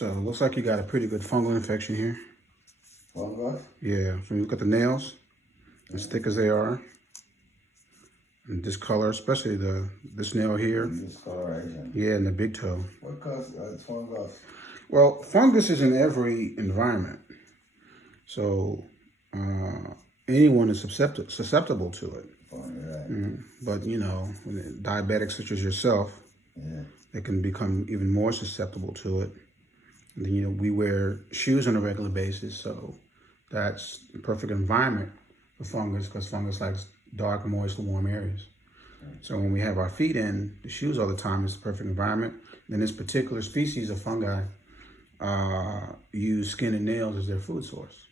So it looks like you got a pretty good fungal infection here. Fungus? Yeah, so you look at the nails, as thick as they are, and this color, especially this nail here. Discoloration. Yeah, and the big toe. What causes fungus? Well, fungus is in every environment. So anyone is susceptible to it. Right. But, you know, diabetics such as yourself, they can become even more susceptible to it. And then, you know, we wear shoes on a regular basis, so that's the perfect environment for fungus because fungus likes dark, moist, warm areas. So when we have our feet in the shoes all the time, it's the perfect environment. Then this particular species of fungi use skin and nails as their food source.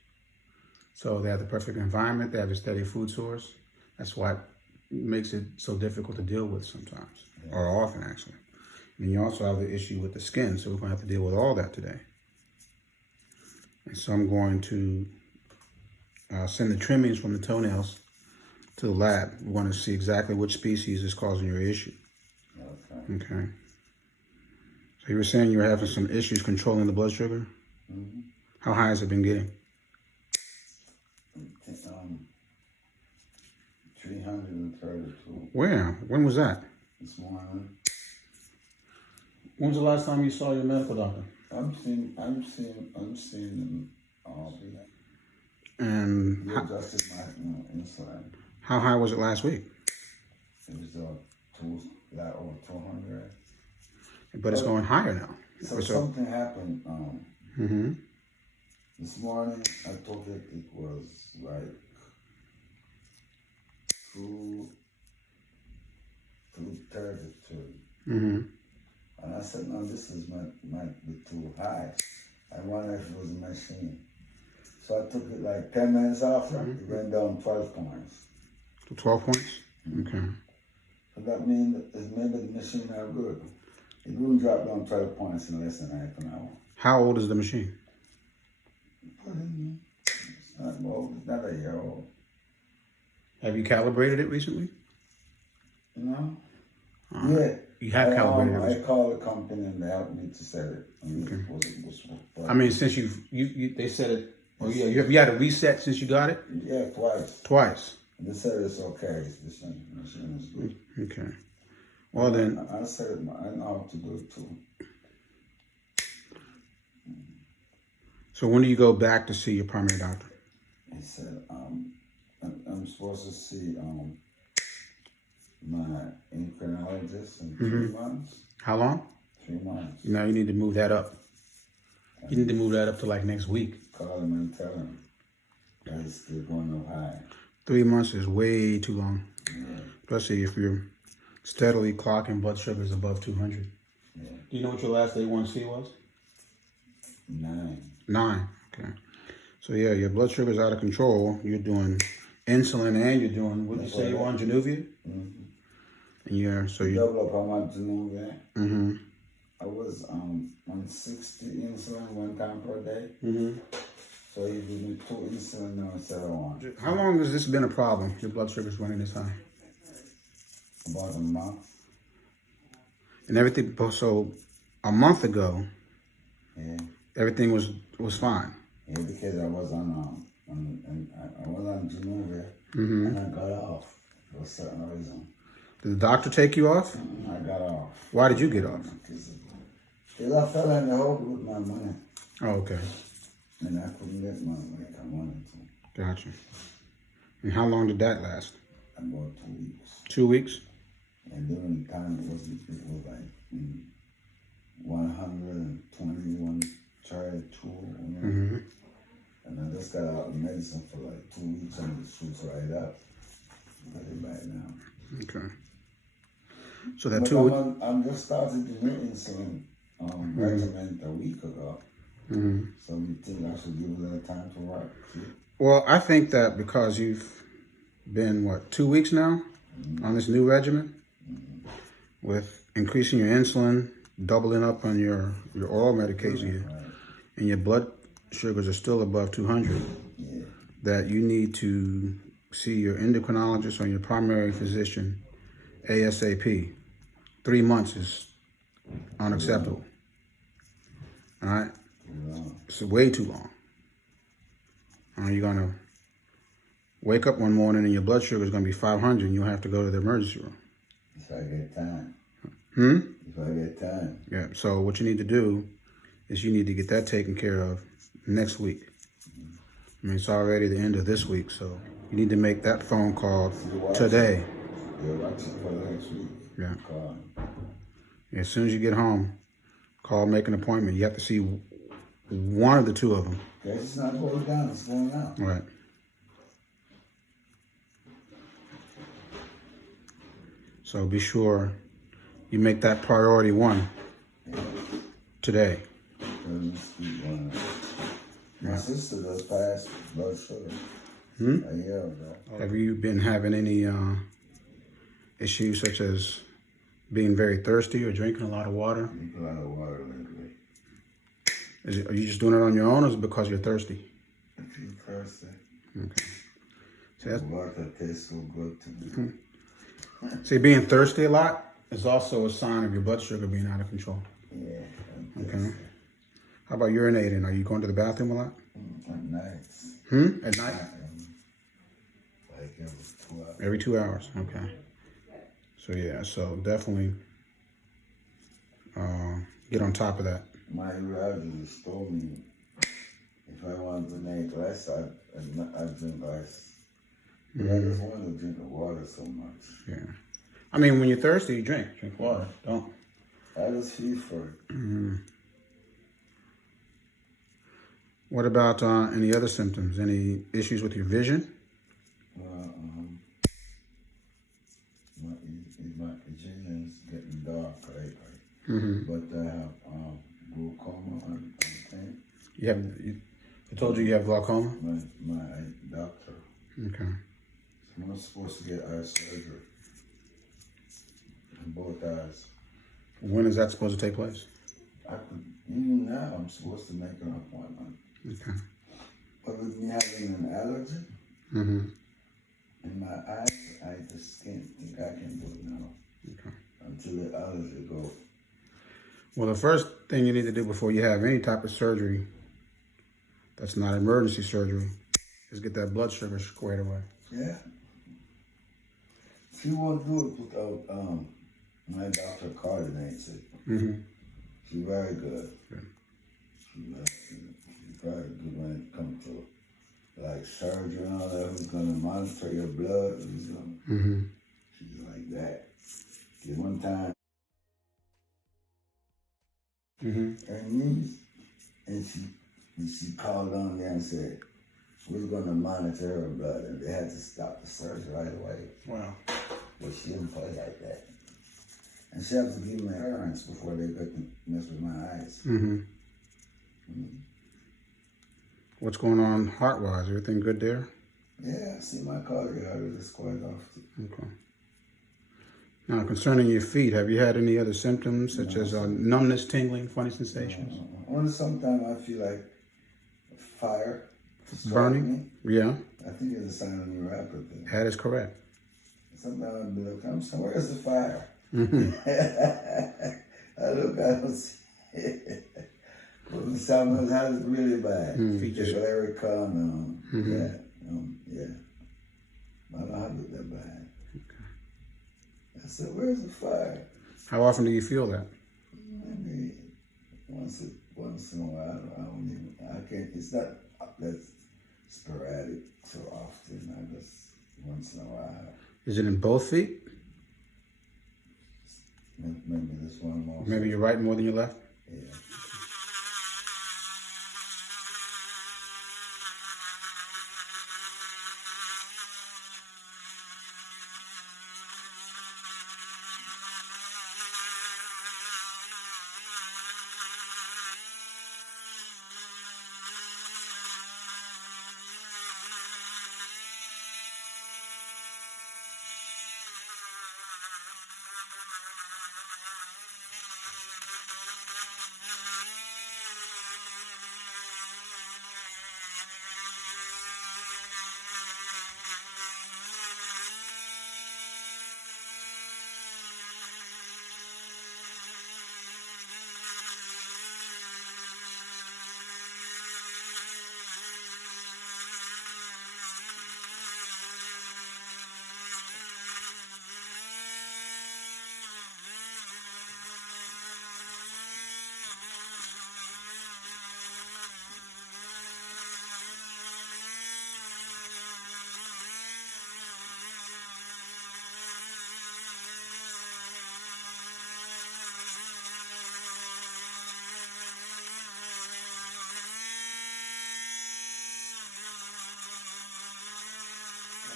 So they have the perfect environment, they have a steady food source. That's what makes it so difficult to deal with sometimes, or often actually. And you also have the issue with the skin, so we're going to have to deal with all that today. And so I'm going to send the trimmings from the toenails to the lab. We want to see exactly which species is causing your issue. Okay. So you were saying you were having some issues controlling the blood sugar? Mm-hmm. How high has it been getting? 332. Where? When was that? This morning. When's the last time you saw your medical doctor? I'm seeing them all. And You adjusted my insulin. how high was it last week? It was over 200. But it's going higher now. So something happened. This morning I took it. It was like 232. And I said, no, this might be too high. I wonder if it was a machine. So I took it like 10 minutes after, it went down 12 points. To 12 points? Okay. So that means that maybe the machine are good. It wouldn't drop down 12 points in less than half an hour. How old is the machine? It's not a year old. Have you calibrated it recently? No? Yeah. You have calibrated it. I called the company and they helped me to set it. I mean, since they said it, you had a reset since you got it? Yeah, twice. Twice. They said it's okay. This machine is good. Okay. Well then. I said it, I know how to do it too. So when do you go back to see your primary doctor? He said, I'm supposed to see my endocrinologist in 3 months. How long? 3 months. Now you need to move that up. You need to move that up to like next week. Call him and tell him that it's still going up high. 3 months is way too long. Yeah. Especially if you're steadily clocking blood sugars above 200. Yeah. Do you know what your last A1C was? 9. 9. Okay. So yeah, your blood sugar's out of control. You're doing insulin and you're doing, what did you say you were on, Januvia? And you double up on my Januvia. I was on 60 insulin 1 time per day. So you give me 2 insulin now instead of 1. How long has this been a problem? Your blood sugar's running this high? About a month. And everything, so a month ago, everything was fine. Yeah, because I was on Januvia and I got off for a certain reason. Did the doctor take you off? I got off. Why did you get off? Because I fell in the hole with my money. Oh, okay. And I couldn't get money like I wanted to. Gotcha. And how long did that last? About 2 weeks. 2 weeks? And during the time it was like 121 tried 2. And I just got out of medicine for like 2 weeks and it shoots right up. Got it right now. Okay. So that but 2 weeks. I'm just started the new insulin regimen a week ago. So you think I should give it a little time to work? See? Well, I think that because you've been, 2 weeks now on this new regimen with increasing your insulin, doubling up on your oral medication, and your blood sugars are still above 200, that you need to see your endocrinologist or your primary physician ASAP. 3 months is unacceptable. All right? Too long. It's way too long. You're going to wake up one morning and your blood sugar is going to be 500 and you'll have to go to the emergency room. If I get time. Hmm? If I get time. Yeah, so what you need to do is you need to get that taken care of next week. I mean, it's already the end of this week, so you need to make that phone call today. You're watching for next week. Yeah. Call. As soon as you get home, call, make an appointment. You have to see one of the two of them. Okay, it's not going down, it's going out. Right. So be sure you make that priority one today. My sister does fast blood sugar. A year ago. Have you been having any issues such as being very thirsty or drinking a lot of water? Drink a lot of water lately. Are you just doing it on your own or is it because you're thirsty? I feel thirsty. Okay. See, that's, Water tastes so good to me. see, being thirsty a lot is also a sign of your blood sugar being out of control. Yeah. Okay. How about urinating? Are you going to the bathroom a lot? At night. At night? Like every 2 hours. Every 2 hours. Okay. So yeah, so definitely get on top of that. My urologist told me if I want to make less, I drink less. But I just want to drink the water so much. Yeah. I mean, when you're thirsty, you drink water. Don't. I just feel for it. What about any other symptoms? Any issues with your vision? My vision is getting dark lately. But I have glaucoma on thing. You have. I told you have glaucoma. My doctor. Okay. So I'm supposed to get eye surgery in both eyes. When is that supposed to take place? Even now, I'm supposed to make an appointment. Okay. But with me having an allergy in my eyes, I just can't think I can do it now. Okay. Until the allergy goes. Well, the first thing you need to do before you have any type of surgery that's not emergency surgery is get that blood sugar squared away. Yeah. She won't do it without my doctor coordinates it. She's very good. She's very good when it comes to like surgery and all that. Who's gonna monitor your blood? Who's gonna? She's like that. See, one time, her niece, and she called on there and said, "We're gonna monitor her blood," and they had to stop the surgery right away. Wow. But she didn't play like that. And she had to give me errands before they got to mess with my eyes. What's going on heart-wise? Everything good there? Yeah, I see my cardiologist quite often. Okay. Now, concerning your feet, have you had any other symptoms such as numbness, tingling, funny sensations? Only sometimes I feel like fire. Burning? Yeah. I think it's a sign of neuropathy. That is correct. Sometimes I'll be like, I'm saying, where's the fire? I look, I don't see it. But sometimes has it really bad. Feet just very calm. Yeah. I don't have it that bad. I said, where's the fire? How often do you feel that? Maybe once in a while. I can't, it's not that sporadic so often. I just, once in a while. Is it in both feet? Maybe this one more. Maybe your right more than your left? Yeah.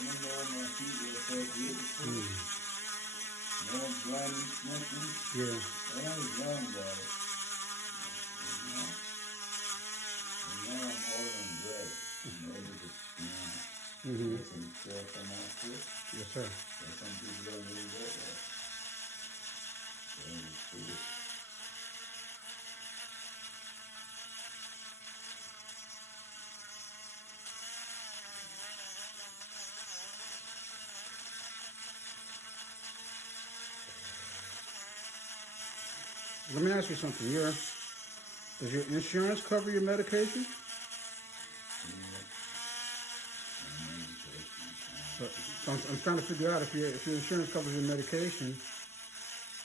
remember when my feet were so beautiful. Mm. No blemish, nothing. Yeah. When I was young, though, you know, and now I'm old and gray. I'm able to, Mm-hmm. get some care for my foot. Yes, sir. But some people don't really get that. Very foolish. Let me ask you something. Does your insurance cover your medication? So I'm trying to figure out if your insurance covers your medication,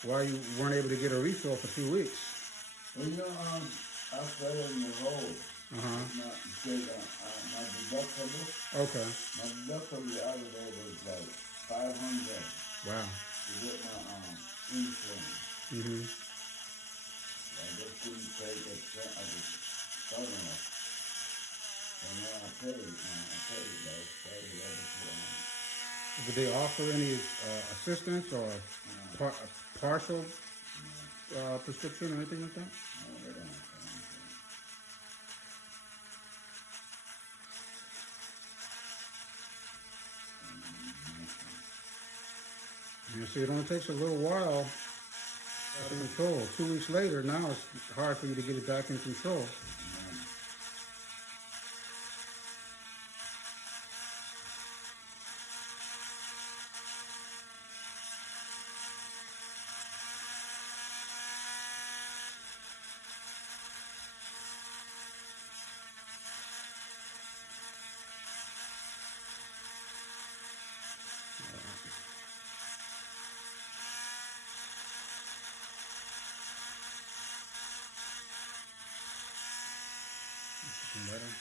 why you weren't able to get a refill for 2 weeks. Well, you know, I fell in the hole. Because my deductible, Okay. I was able to like $500 Wow. to get my insurance. Mm-hmm. I just couldn't pay the I was starting off. And now I paid it now. I paid it though. Paid it everything. Did they offer any assistance or partial prescription or anything like that? No, they don't have You see, it only takes a little while to control. 2 weeks later, now it's hard for you to get it back in control. Better.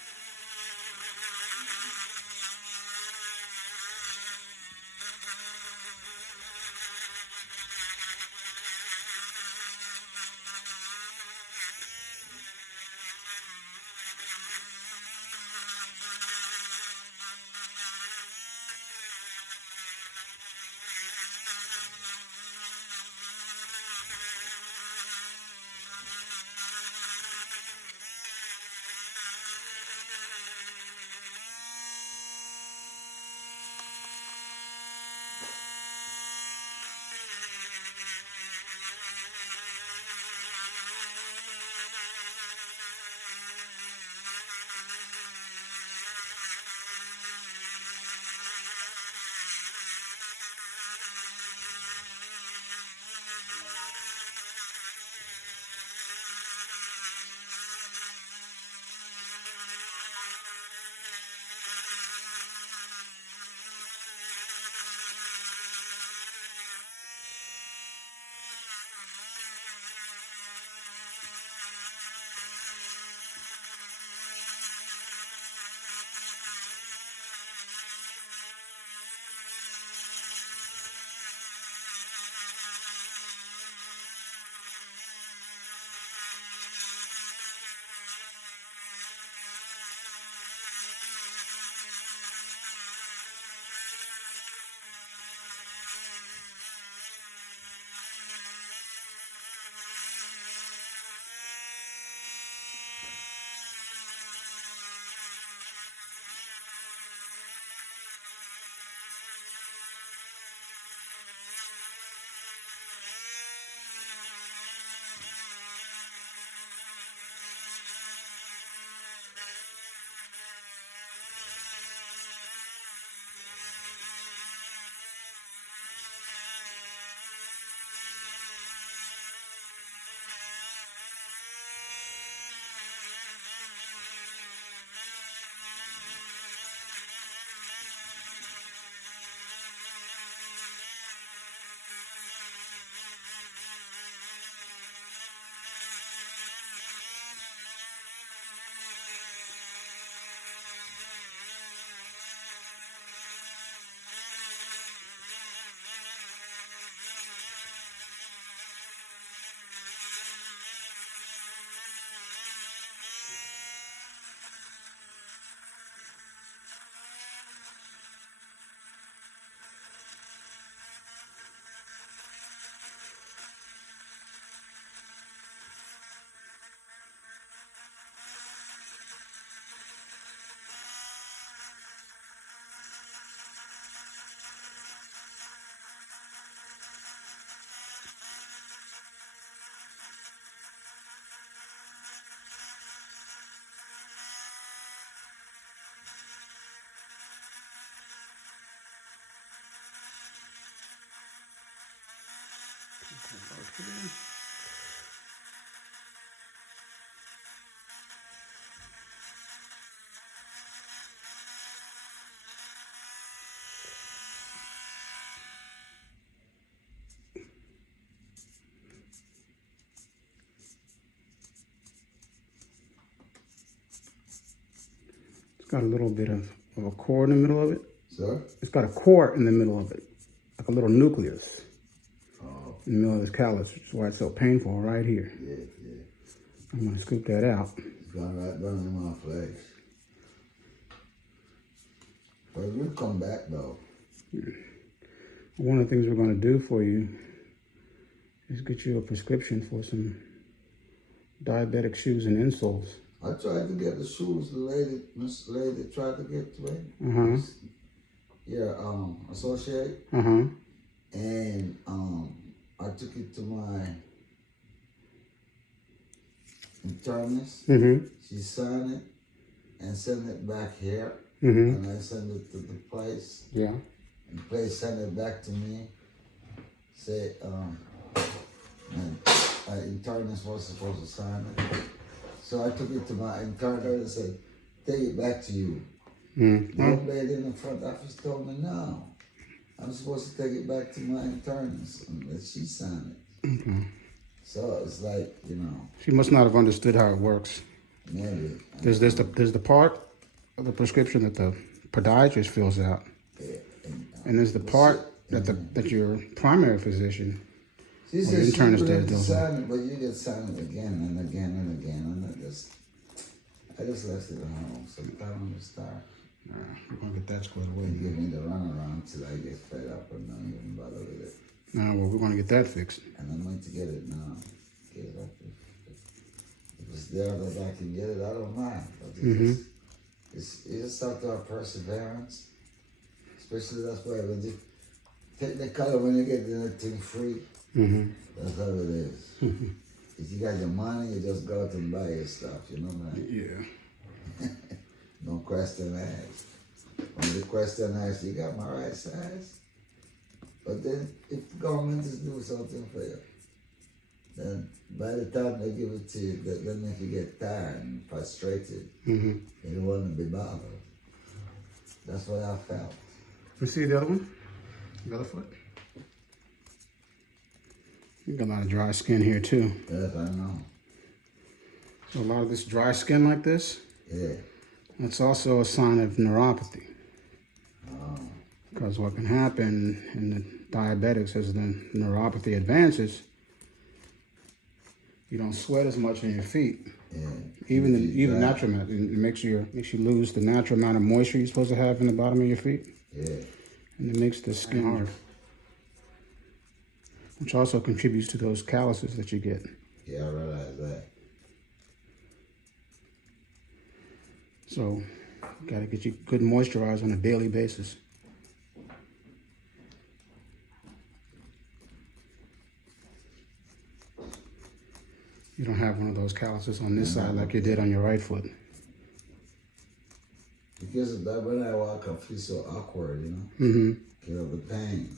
It's got a little bit of a core in the middle of it. Sir? It's got a core in the middle of it, like a little nucleus in the middle of this callus, which is why it's so painful right here. Yeah. I'm going to scoop that out. It's gone right down in my flesh. But it will come back though. One of the things we're going to do for you is get you a prescription for some diabetic shoes and insoles. I tried to get the shoes. Miss Lady tried to get to it. Associate. And I took it to my internist. She signed it and sent it back here. And I sent it to the place. Yeah. And the place sent it back to me. Say, my internist was supposed to sign it. So I took it to my internist and said, take it back to you. The old lady in the front office told me, no, I'm supposed to take it back to my internist and let she sign it. So it's like, She must not have understood how it works. Maybe. There's the part of the prescription that the podiatrist fills out. Yeah. And there's the part that your primary physician She said she internist would does sign it, but you get signed it again and again and again. And I just left it at home. So I'm just tired. We're going to get that squared away. They give me the runaround till I get fed up and don't even bother with it. Well, we're going to get that fixed. And I'm going to get it now. Get it up. If it's there that I can get it, I don't mind. But it's just have to have perseverance. Especially that's why when you take the color when you get the thing free. That's how it is. If you got your money, you just go out and buy your stuff, you know what I mean? Yeah. No question asked. When the question asked, you got my right size? But then, if the government is doing something for you, then by the time they give it to you, they make you get tired and frustrated. You don't want to be bothered. That's what I felt. You see the other one? The other foot? You got a lot of dry skin here too. Yes, I know. So a lot of this dry skin like this, that's also a sign of neuropathy. Because what can happen in the diabetics as the neuropathy advances, you don't sweat as much on your feet. Even natural amount. It makes you lose the natural amount of moisture you're supposed to have in the bottom of your feet. And it makes the skin hard, which also contributes to those calluses that you get. Yeah, I realize that. So, got to get you good moisturized on a daily basis. You don't have one of those calluses on this side like you did on your right foot. Because of that, when I walk, I feel so awkward, Because of the pain.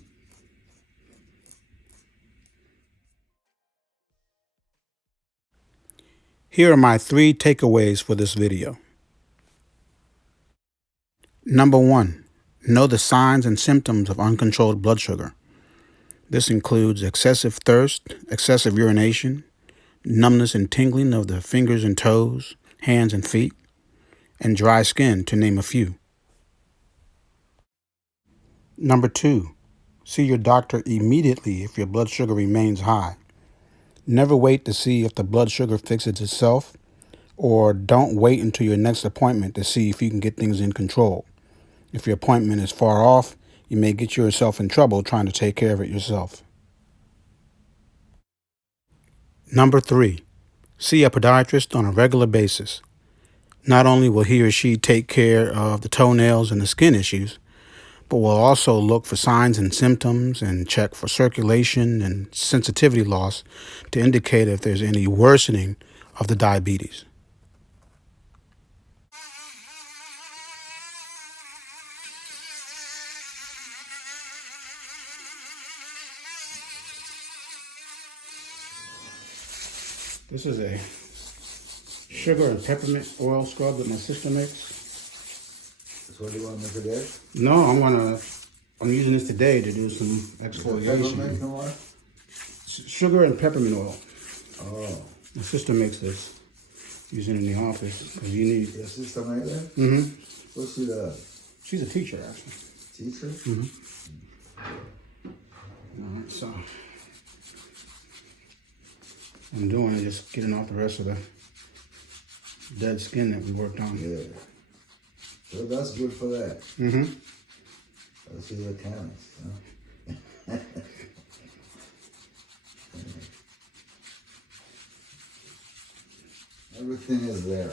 Here are my 3 takeaways for this video. Number 1, know the signs and symptoms of uncontrolled blood sugar. This includes excessive thirst, excessive urination, numbness and tingling of the fingers and toes, hands and feet, and dry skin, to name a few. Number 2, see your doctor immediately if your blood sugar remains high. Never wait to see if the blood sugar fixes itself, or don't wait until your next appointment to see if you can get things in control. If your appointment is far off, you may get yourself in trouble trying to take care of it yourself. Number 3, see a podiatrist on a regular basis. Not only will he or she take care of the toenails and the skin issues, but will also look for signs and symptoms and check for circulation and sensitivity loss to indicate if there's any worsening of the diabetes. This is a sugar and peppermint oil scrub that my sister makes. That's what you want me today? No, I'm using this today to do some exfoliation. Peppermint, no more? Sugar and peppermint oil. Oh. My sister makes this. Using it in the office because you need. Your sister made that? Mm-hmm. What's she does? She's a teacher, actually. Teacher? Mm-hmm. All right, so I'm doing it, just getting off the rest of the dead skin that we worked on. Yeah. Well, that's good for that. Mm-hmm. That's for your callus, huh? Everything is there.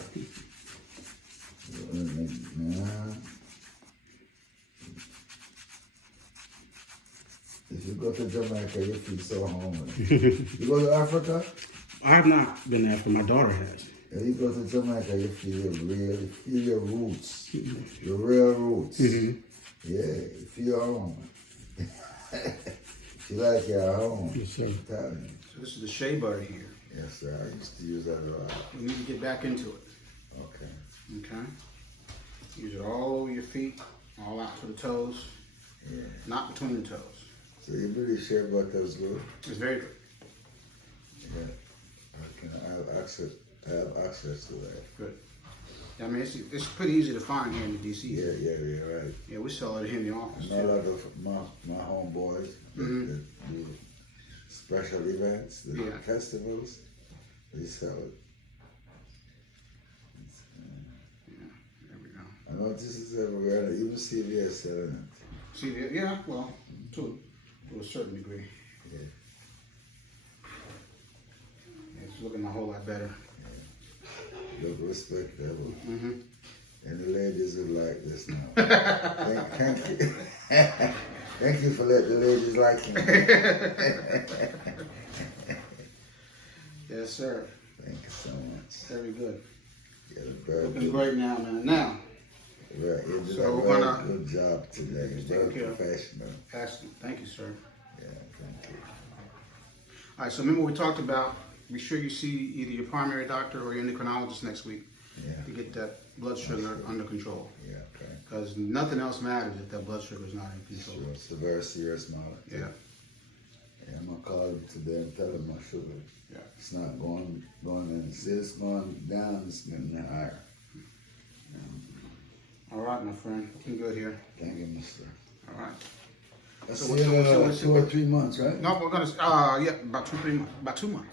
If you go to Jamaica, you feel so homely. You go to Africa? I have not been there, but my daughter has. If you go to Jamaica, you feel your roots, your real roots. Mm-hmm. Yeah, you feel home. You like your home. Yes, sir. Italian. So this is the shea butter here. Yes, sir. I used to use that a lot. We need to get back into it. Okay. Okay. Use it all over your feet, all out to the toes. Yeah. Not between the toes. So you really shea butter is good? It's very good. Yeah. I have access to that. Good. I mean, it's pretty easy to find here in the DC. Yeah, right. Yeah, we sell it here in the office. I know a lot of my homeboys that do special events, the festivals, they sell it. Yeah, there we go. I know this is everywhere, even CVS selling it. See, yeah, well, to a certain degree. Yeah. It's looking a whole lot better. Look respectable. Mm-hmm. And the ladies will like this now. Thank you. Thank you for letting the ladies like me. Yes, sir. Thank you so much. Very good. Yeah, very Looking good. great now, man. Now. Right, you did So a we're very gonna good job today. Very professional. Excellent. Thank you, sir. Yeah, thank you. All right, so remember we talked about, be sure you see either your primary doctor or your endocrinologist next week to get that blood sugar under control. Yeah, okay. Because nothing else matters if that blood sugar is not in control. Sure, it's a very serious matter. Yeah. Yeah, I'm gonna call him today and tell him my sugar. Yeah. It's not going in. See, it's going down, it's getting higher. All right, my friend. Looking good here. Thank you, mister. All right. That's So 2 or 3 months, right? No, we're gonna. Yeah, about 2 months. About 2 months.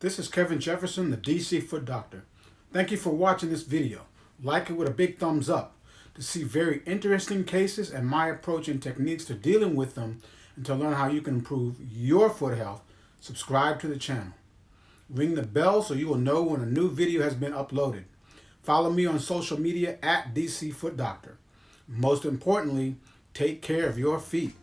This is Kevin Jefferson, the DC Foot Doctor. Thank you for watching this video. Like it with a big thumbs up to see very interesting cases and my approach and techniques to dealing with them and to learn how you can improve your foot health. Subscribe to the channel. Ring the bell so you will know when a new video has been uploaded. Follow me on social media at DC Foot Doctor. Most importantly, take care of your feet.